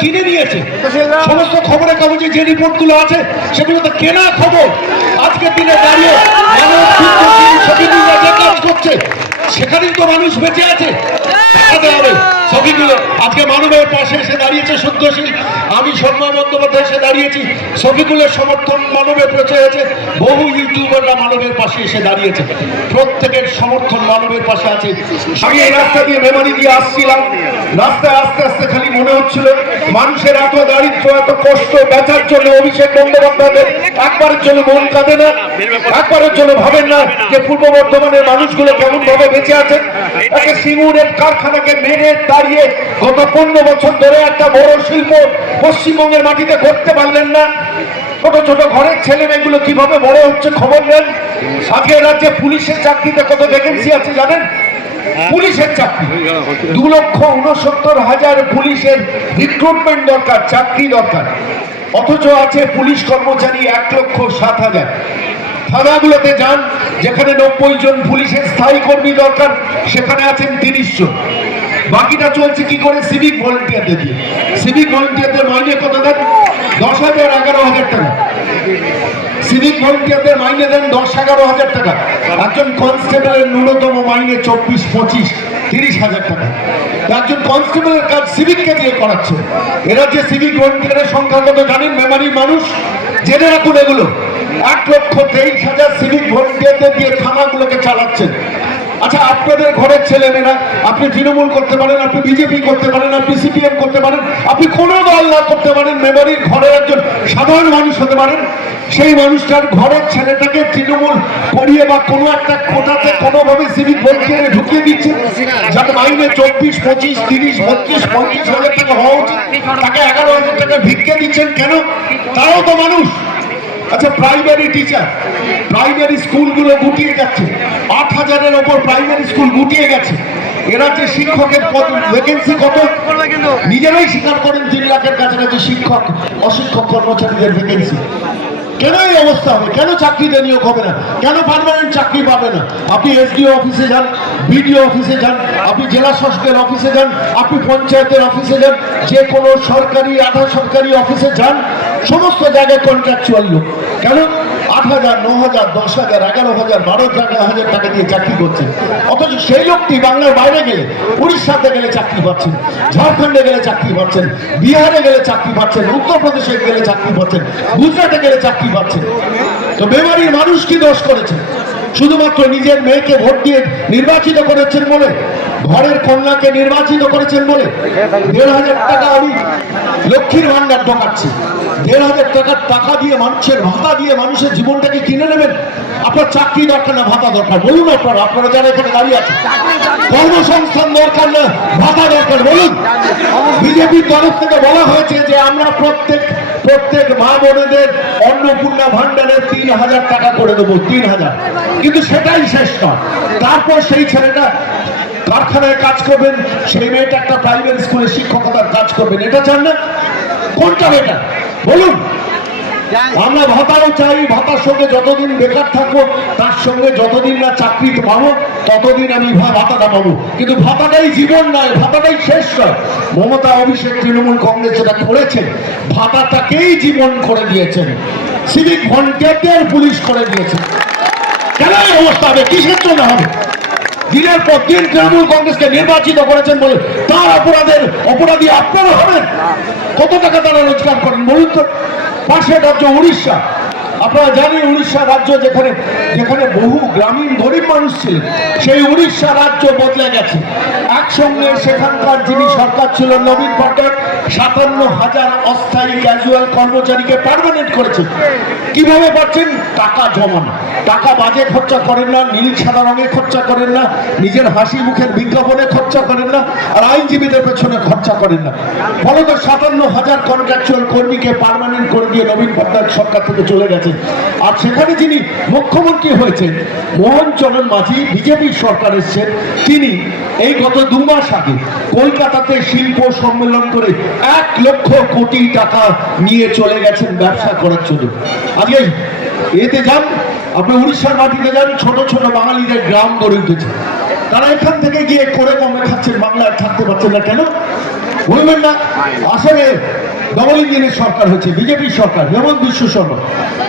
কিনে নিয়েছে। সমস্ত খবরের কাগজে যে রিপোর্টগুলো আছে সেগুলো তো কেনা খবর। আজকের দিনে দাঁড়িয়ে যে কাজ করছে সেখানেই তো মানুষ বেঁচে আছে। দেখাতে হবে ছবিগুলো। আজকে মানবের পাশে এসে দাঁড়িয়েছে শুদ্ধশীল, আমি সন্ময় বন্দ্যোপাধ্যায় এসে দাঁড়িয়েছি, শফিকুলের সমর্থন মানবে পৌঁছে গেছে, বহু ইউটিউবাররা মানবের পাশে এসে দাঁড়িয়েছে, প্রত্যেকের সমর্থন মানবের পাশে আছে। আমি এই রাস্তা দিয়ে মেমারি দিয়ে আসছিলাম, রাস্তায় আস্তে আস্তে খালি মনে হচ্ছিল মানুষের এত দারিদ্র, এত কষ্ট, বেচার জন্য অভিষেক বন্দ্যোপাধ্যায় একবারের জন্য মন কাঁদে না, একবারের জন্য ভাবেন না যে পূর্ব বর্ধমানের মানুষগুলো কেমন ভাবে বেঁচে আছেন। একটা সিঙ্গুরের কারখানাকে মেরে দাঁড়িয়ে গত 15 বছর ধরে একটা বড় শিল্প পশ্চিমবঙ্গের মাটিতে করতে পারলেন না। ছোট ছোট ঘরের ছেলে মেয়েগুলো কিভাবে বড় হচ্ছে খবর নেন। আজকে রাজ্যে পুলিশের চাকরিতে কত ভ্যাকেন্সি আছে জানেন? পুলিশের চাকরি 2,69,000 পুলিশের রিক্রুটমেন্ট দরকার, চাকরি দরকার, অথচ আছে পুলিশ কর্মচারী 1,07,000। থানাগুলোতে যান, যেখানে 90 জন পুলিশের স্থায়ী কর্মী দরকার সেখানে আছেন 30 জন। বাকিটা চলছে কি করে? সিভিক ভলেন্টিয়ারদের দিয়ে। সিভিক ভলেন্টিয়ারদের মাইনে কত দেন? 10,000 11,000 টাকা। সিভিক ভলেন্টিয়ারদের মাইনে দেন 10-11,000 টাকা। একজন কনস্টেবলের ন্যূনতম মাইনে 24-25-30,000 টাকা। একজন কনস্টেবলের কাজ সিভিককে দিয়ে করাচ্ছে। এরা যে সিভিক ভলেন্টিয়ারের সংখ্যা কত জানেন? মেমারির মানুষ জেনে রাখুন এগুলো। 1,23,000 সিভিক ভলেন্টিয়ারদের দিয়ে থানাগুলোকে চালাচ্ছেন। আচ্ছা, আপনাদের ঘরের ছেলেমেয়েরা, আপনি তৃণমূল করতে পারেন, আপনি বিজেপি করতে পারেন, আপনি সিপিএম করতে পারেন, আপনি কোনো দল না করতে পারেন, মেমারির ঘরের একজন সাধারণ মানুষ হতে পারেন, সেই মানুষটার ঘরের ছেলেটাকে তৃণমূল করিয়ে বা কোনো একটা কোটাতে কোনোভাবে সিভিক ভলেন্টিয়ারে ঢুকিয়ে দিচ্ছে, যাতে মাইনে 24-25-30-32-35 টাকা হওয়া উচিত, তাকে 11,000 টাকা ভিক্ষে দিচ্ছেন কেন? তারাও তো মানুষ। আচ্ছা, প্রাইমারি টিচার, প্রাইমারি স্কুলগুলো গুটিয়ে যাচ্ছে, 8,000-এর ওপর প্রাইমারি স্কুল গুটিয়ে গেছে। এরা যে শিক্ষকের ভ্যাকেন্সি কত নিজেরাই স্বীকার করেন, 3 লাখের কাছাকাছি শিক্ষক অশিক্ষক কর্মচারীদের ভ্যাকেন্সি। কেন এই অবস্থা হবে? কেন চাকরিতে নিয়োগ হবে না? কেন পার্মানেন্ট চাকরি পাবে না? আপনি এসডিও অফিসে যান, বিডিও অফিসে যান, আপনি জেলা শাসকের অফিসে যান, আপনি পঞ্চায়েতের অফিসে যান, যে কোনো সরকারি আধা সরকারি অফিসে যান, সমস্ত জায়গায় কন্ট্রাকচুয়াল লোক। কেন? 8,000, 9,000, 10,000, 11,000, 12,000 টাকা দিয়ে চাকরি করছেন। অথচ সেই লোকটি বাংলার বাইরে গেলে, উড়িষ্যাতে গেলে চাকরি পাচ্ছেন, ঝাড়খণ্ডে গেলে চাকরি পাচ্ছেন, বিহারে গেলে চাকরি পাচ্ছেন, উত্তরপ্রদেশে গেলে চাকরি পাচ্ছেন, গুজরাটে গেলে চাকরি পাচ্ছেন। তো মেমারির মানুষ কি দোষ করেছে? শুধুমাত্র নিজের মেয়েকে ভোট দিয়ে নির্বাচিত করেছেন বলে, ঘরের কন্যাকে নির্বাচিত করেছেন বলে 1,500 টাকা আমি লক্ষ্মীর ভান্ডার ঢোকাচ্ছি, 1,500 টাকার টাকা দিয়ে মানুষের ভাতা দিয়ে মানুষের জীবনটাকে কিনে নেবেন? আপনার চাকরি দরকার না ভাতা দরকার? বলুন আপনারা যারা এখানে দাঁড়িয়ে আছেন, কর্মসংস্থান দরকার না ভাতা দরকার? বলুন। বিজেপির তরফ থেকে বলা হয়েছে যে আমরা প্রত্যেক মা বোনেদের অন্নপূর্ণা ভান্ডারে 3,000 টাকা করে দেবো, 3,000। কিন্তু সেটাই শেষ নয়। তারপর সেই ছেলেটা কারখানায় কাজ করবেন, সেই মেয়েটা একটা প্রাইমারি স্কুলে শিক্ষকতার কাজ করবেন। এটা চান না? কোনটা বেটা বলুন? আমরা ভাতাও চাই, ভাতার সঙ্গে যতদিন বেকার থাকবো তার সঙ্গে যতদিন না চাকরি পাবো ততদিন আমি ভাতাটা পাবো। কিন্তু ভাতাটাই জীবন নয়, ভাতাটাই শেষ নয়। মমতা অভিষেক তৃণমূল কংগ্রেস যেটা করেছেন, ভাতাটাকেই জীবন করে দিয়েছেন, সিভিক ভলেন্টিয়ারদের পুলিশ করে দিয়েছেন। কেন এই অবস্থা হবে? কিসের জন্য হবে? দিনের পর দিন তৃণমূল কংগ্রেসকে নির্বাচিত করেছেন বলে তার অপরাধী আপনারা হবেন? কত টাকা তারা রোজগার করেন বলুন তো? পাশের রাজ্য উড়িষ্যা, আপনারা জানেন উড়িষ্যা রাজ্য যেখানে বহু গ্রামীণ গরিব মানুষ ছিলেন, সেই উড়িষ্যা রাজ্য বদলে গেছে। একসঙ্গে সেখানকার যিনি সরকার ছিল নবীন পট্টনায়ক 57,000 অস্থায়ী ক্যাজুয়াল কর্মচারীকে পার্মানেন্ট করেছে। কিভাবে পাচ্ছেন? টাকা জমান, টাকা বাজে খরচা করেন না, নীল সাদা রঙে খরচা করেন না, নিজের হাসি মুখের বিজ্ঞাপনে খরচা করেন না, আর আইনজীবীদের পেছনে খরচা করেন না। ফলত 57,000 কন্ট্রাকচুয়াল কর্মীকে পার্মানেন্ট করে দিয়ে নবীন পট্টনায়ক সরকার থেকে চলে গেছে। আর সেখানে যিনি মুখ্যমন্ত্রী হয়েছেন মোহন চরণ মাঝি, বিজেপির সরকার এসছেন, তিনি এই গত 2 মাস আগে কলকাতাতে শিল্প সম্মেলন করে 1 লক্ষ কোটি টাকা নিয়ে চলে গেছেন ব্যবসা করার জন্য। আজকে এতে যান, আপনি উড়িষ্যার মাটিতে যান, ছোট ছোট বাঙালিদের গ্রাম গড়ে উঠেছে। তারা এখান থেকে গিয়ে করে কমে খাচ্ছেন, বাংলায় থাকতে পারছেন না। কেন? বলবেন না আসলে ডবল ইঞ্জিনের সরকার হচ্ছে, বিজেপির সরকার, হেমন্ত বিশ্ব শর্মা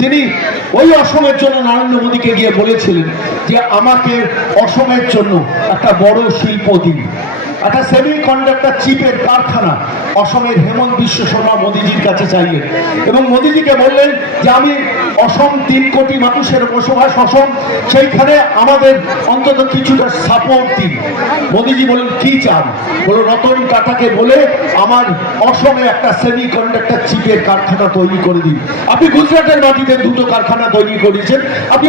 তিনি ওই অসমের জন্য নরেন্দ্র মোদীকে গিয়ে বলেছিলেন যে আমাকে অসমের জন্য একটা বড় শিল্প দিন, একটা সেমি কন্ডাক্টর চিপের কারখানা অসমের হেমন্ত বিশ্ব শর্মা মোদীজির কাছে চাইলেন এবং মোদীজিকে বললেন যে আমি অসম 3 কোটি মানুষের বসবাস অসম, সেইখানে আমাদের অন্তত কিছুটা সাপোর্ট দিন। মোদীজি বলেন কি চান? বলো রতন টাটাকে বলে আমার অসমে একটা সেমি কন্ডাক্টর চিপের কারখানা তৈরি করে দিন। আপনি গুজরাটের মাটিতে 2টো কারখানা তৈরি করেছেন, আপনি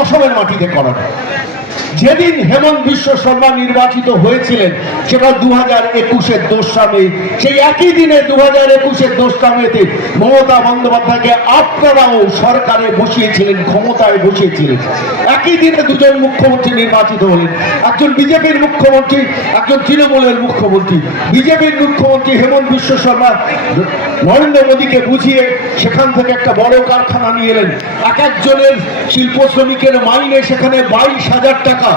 অসমের মাটিতে করান। যেদিন হেমন্ত বিশ্ব শর্মা নির্বাচিত হয়েছিলেন সেটা 2021-এর 2রা মে, সেই একই দিনে 2021-এর 2রা মেতে মমতা বন্দ্যোপাধ্যায়কে আপনারাও সরকারে বসিয়েছিলেন, ক্ষমতায় বসিয়েছিলেন। একই দিনে দুজন মুখ্যমন্ত্রী নির্বাচিত হলেন, একজন বিজেপির মুখ্যমন্ত্রী, একজন তৃণমূলের মুখ্যমন্ত্রী। বিজেপির মুখ্যমন্ত্রী হেমন্ত বিশ্ব শর্মা নরেন্দ্র মোদীকে বুঝিয়ে সেখান থেকে একটা বড় কারখানা নিয়ে এলেন। এক একজনের শিল্প শ্রমিকের মাইনে সেখানে 22,000 টাকা,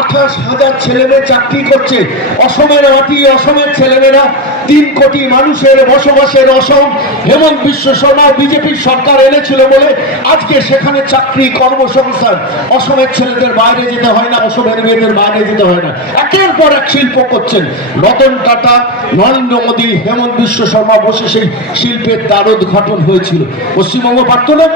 28,000 ছেলেমেয়ে চাকরি করছে। অসমের মাটি, অসমের ছেলেমেয়েরা, 3 কোটি মানুষের বসবাসের অসম হেমন্ত বিশ্ব শর্মা বিজেপির সরকার এনেছিল বলে আজকে সেখানে চাকরি, কর্মসংস্থান, অসমের ছেলেদের বাইরে যেতে হয় না, অসমের মেয়েদের বাইরে যেতে হয় না। একের পর এক শিল্প করছেন রতন টাটা, নরেন্দ্র মোদী, হেমন্ত বিশ্ব শর্মা বসে সেই শিল্পের দ্বারোদ্ঘাটন হয়েছিল। পশ্চিমবঙ্গ পারত না?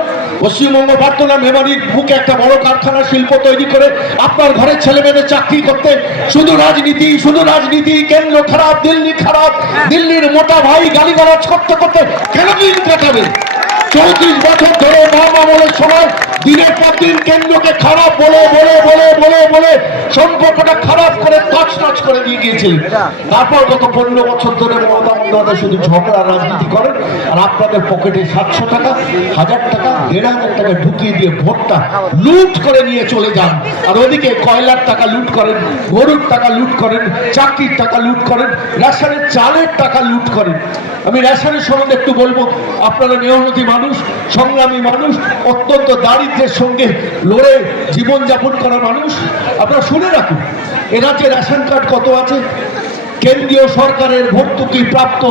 পশ্চিমবঙ্গ পারত না মেমারির বুকে একটা বড় কারখানা শিল্প তৈরি করে আপনার ঘরের ছেলে মেয়েদের চাকরি করতে? শুধু রাজনীতি, শুধু রাজনীতি, কেন্দ্র খারাপ, দিল্লি খারাপ, দিল্লির মোটা ভাই গালিগালাজ করতে করতে কেন দিন কাটাবে? 34 বছর ধরে বাম আমলের সময় দিনের পর দিন কেন্দ্রকে খারাপ বলে বলে বলে বলে বলে সম্পর্কটা খারাপ করে তছনছ করে দিয়ে গিয়েছিলেন। তারপর গত 15 বছর ধরে মমতা বন্দ্যোপাধ্যায় শুধু ঝগড়া রাজনীতি করেন আর আপনাদের পকেটে 700 টাকা, 1000 টাকা, 1,500 টাকা ঢুকিয়ে দিয়ে ভোটটা লুট করে নিয়ে চলে যান। আর ওদিকে কয়লার টাকা লুট করেন, গরুর টাকা লুট করেন, চাকরির টাকা লুট করেন, রেশনের চালের টাকা লুট করেন। আমি রেশনের সম্বন্ধে একটু বলবো, আপনারা মেহনতি মানুষ, সংগ্রামী মানুষ, অত্যন্ত দারিদ্র্যের সঙ্গে লড়ে জীবনযাপন করা মানুষ, আপনারা শুনে রাখুন এ রাজ্যে রেশন কার্ড কত আছে। কেন্দ্রীয় সরকারের ভর্তুকি প্রাপ্ত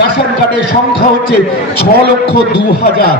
রেশন কার্ডের সংখ্যা হচ্ছে 6,02,000।